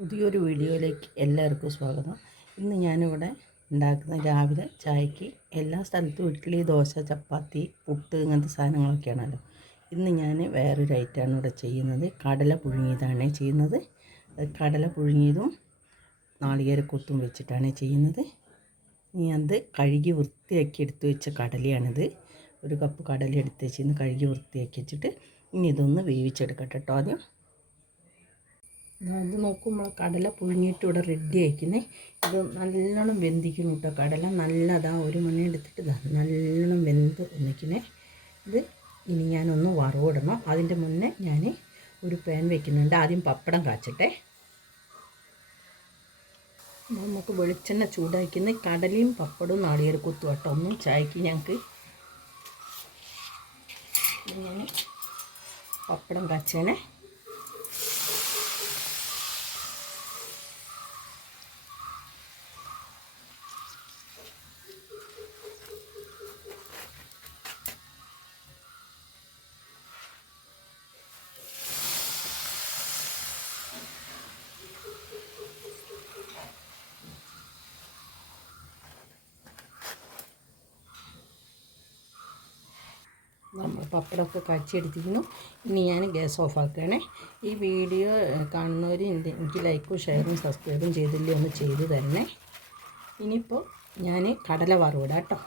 പുതിയൊരു വീഡിയോയിലേക്ക് എല്ലാവർക്കും സ്വാഗതം. ഇന്ന് ഞാനിവിടെ ഉണ്ടാക്കുന്ന രാവിലെ ചായക്ക് എല്ലാ സ്ഥലത്തും ഇഡ്ഡലി ദോശ ചപ്പാത്തി പുട്ട് ഇങ്ങനത്തെ സാധനങ്ങളൊക്കെയാണല്ലോ. ഇന്ന് ഞാൻ വേറൊരു ഐറ്റമാണ് ഇവിടെ ചെയ്യുന്നത്. കടല പുഴുങ്ങിയതാണ് ചെയ്യുന്നത്. കടല പുഴുങ്ങിയതും നാളികേരക്കൊത്തും വെച്ചിട്ടാണ് ചെയ്യുന്നത്. ഇനി അത് കഴുകി വൃത്തിയാക്കി എടുത്ത് വെച്ച കടലയാണിത്. ഒരു കപ്പ് കടല എടുത്ത് വെച്ചിന്ന് കഴുകി വൃത്തിയാക്കി വെച്ചിട്ട് ഇനി ഇതൊന്ന് വേവിച്ചെടുക്കട്ടെ കേട്ടോ ആദ്യം. ഇത് നോക്കുമ്പോൾ കടല പുഴുങ്ങിയിട്ട് ഇവിടെ റെഡി ആയിക്കുന്നേ. ഇത് നല്ലോണം വെന്തിക്കുന്നു കേട്ടോ കടല. നല്ലതാ ഒരു മണി എടുത്തിട്ട് നല്ലോണം വെന്ത് ഒന്നിക്കുന്നേ ഇത് ഇനി ഞാനൊന്ന് വറവിടണം. അതിന്റെ മുന്നേ ഞാൻ ഒരു പാൻ വെക്കുന്നുണ്ട്. ആദ്യം പപ്പടം കാച്ചട്ടെ. നമുക്ക് വെളിച്ചെണ്ണ ചൂടാക്കുന്ന. കടലയും പപ്പടവും നാളികേരക്കൊത്തും കേട്ടോ ഒന്നും ചായക്ക് ഞങ്ങൾക്ക് ഞാൻ പപ്പടം കാച്ചേനെ. നമ്മൾ പപ്പടമൊക്കെ കാച്ചിയെടുത്തിരുന്നു ഇനി ഞാൻ ഗ്യാസ് ഓഫ് ആക്കുകയാണേ ഈ വീഡിയോ കാണുന്നവർ എനിക്ക് ലൈക്കും ഷെയറും സബ്സ്ക്രൈബും ചെയ്തില്ലേ ഒന്ന് ചെയ്തു തരണേ. ഇനിയിപ്പോൾ ഞാൻ കടല വറവിടാം കേട്ടോ.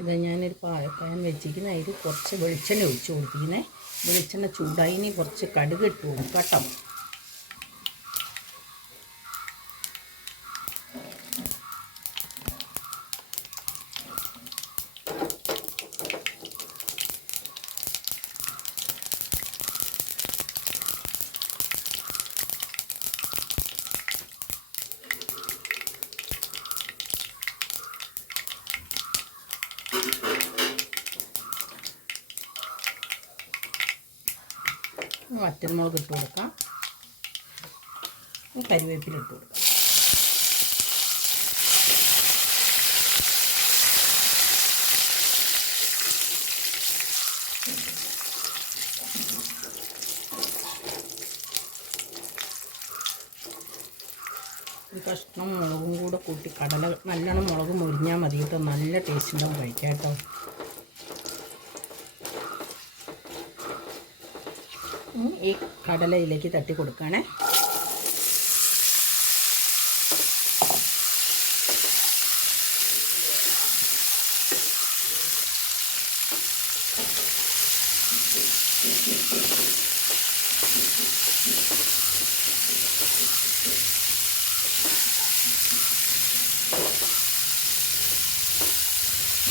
ഇതാ ഞാനൊരു പാൻ വെച്ചിരിക്കുന്നത് അതിൽ കുറച്ച് വെളിച്ചെണ്ണ ഒഴിച്ച് കൊടുത്തിരിക്കുന്നത് വെളിച്ചെണ്ണ ചൂടായി. ഇനി കുറച്ച് കടുക് ഇട്ട് കൊടുക്കാം കേട്ടോ. വറ്റൽമുളക് ഇട്ട് കൊടുക്കാം. കരിവേപ്പില ഇട്ട് കൊടുക്കാം. കഷ്ണം മുളകും കൂടെ കൂട്ടി കടല നല്ലോണം മുളകും മുരിഞ്ഞാൽ മതി കേട്ടോ. നല്ല ടേസ്റ്റ് ഉണ്ടാവും കഴിക്കാം കേട്ടോ. ഈ കടലയിലേക്ക് തട്ടി കൊടുക്കണേ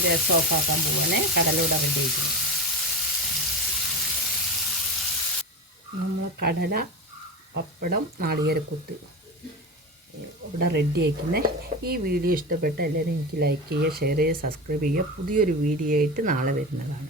ഗ്യാസ് ഓഫാക്കാൻ പോവാണ്. കടലൂടെ റെഡി നമ്മൾ കടല പപ്പടം നാളികേരക്കുത്ത് ഇവിടെ റെഡി ആക്കുന്നത് ഈ വീഡിയോ ഇഷ്ടപ്പെട്ട എല്ലാവരും എനിക്ക് ലൈക്ക് ചെയ്യുക ഷെയർ ചെയ്യുക സബ്സ്ക്രൈബ് ചെയ്യുക. പുതിയൊരു വീഡിയോ ആയിട്ട് നാളെ വരുന്നതാണ്.